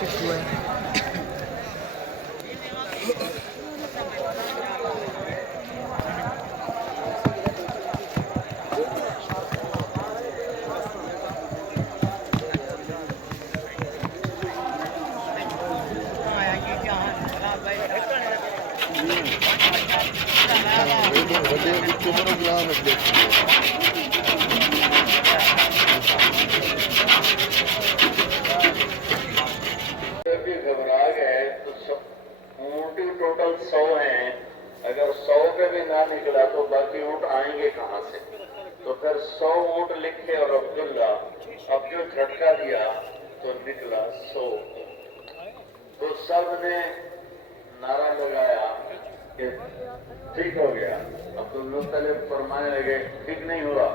चिट्टू है। घबरा गए तो ऊँट टोटल 100 हैं। अगर 100 पे भी ना निकला तो बाकी ऊँट आएंगे कहाँ से? तो फिर 100 ऊँट लिखे और अब्दुल्ला अब जो झटका दिया तो निकला 100 ऊँट। तो सब ने नारा लगाया कि ठीक हो गया। अब्दुल मुत्तलिब फरमाने लगे ठीक नहीं हुआ,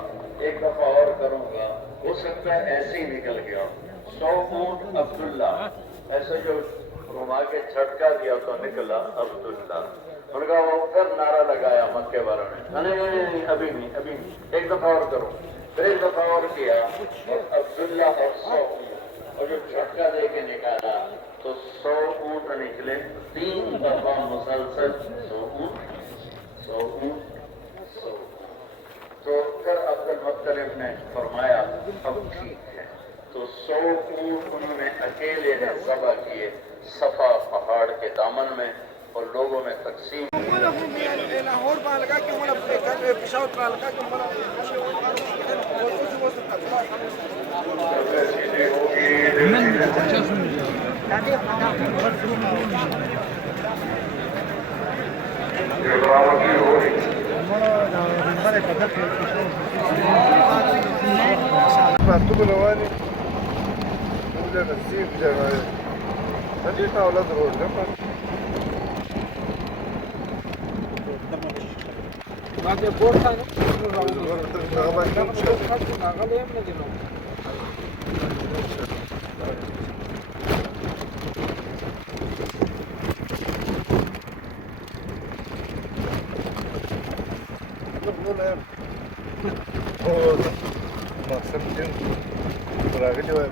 एक दफा और करूंगा, हो सकता है ऐसे ही निकल गया। 100 ऊँट अब्दुल्ला, ऐसे जो घुमा के झटका दिया तो निकला अब्दुल्ला। उनका वो फिर नारा लगाया मक्के वालों ने, नहीं अभी नहीं, अभी नहीं, एक दफा और करो। फिर एक दफा और किया और अब्दुल्ला और 100 ऊँट, और जो झटका दे के निकाला तो 100 ऊँट निकले। 3 दफा मुसलसल 100 ऊँट, 100 ऊँट, 100 ऊँट। तो फिर अब्दुल मुत्तलिब ने फरमाया अब ठीक है। तो 100 ऊँट उन्होंने अकेले ने ज़बह किए सफा पहाड़ के दामन में और लोगों में तकसीम। Oh, maksudnya beragam juga.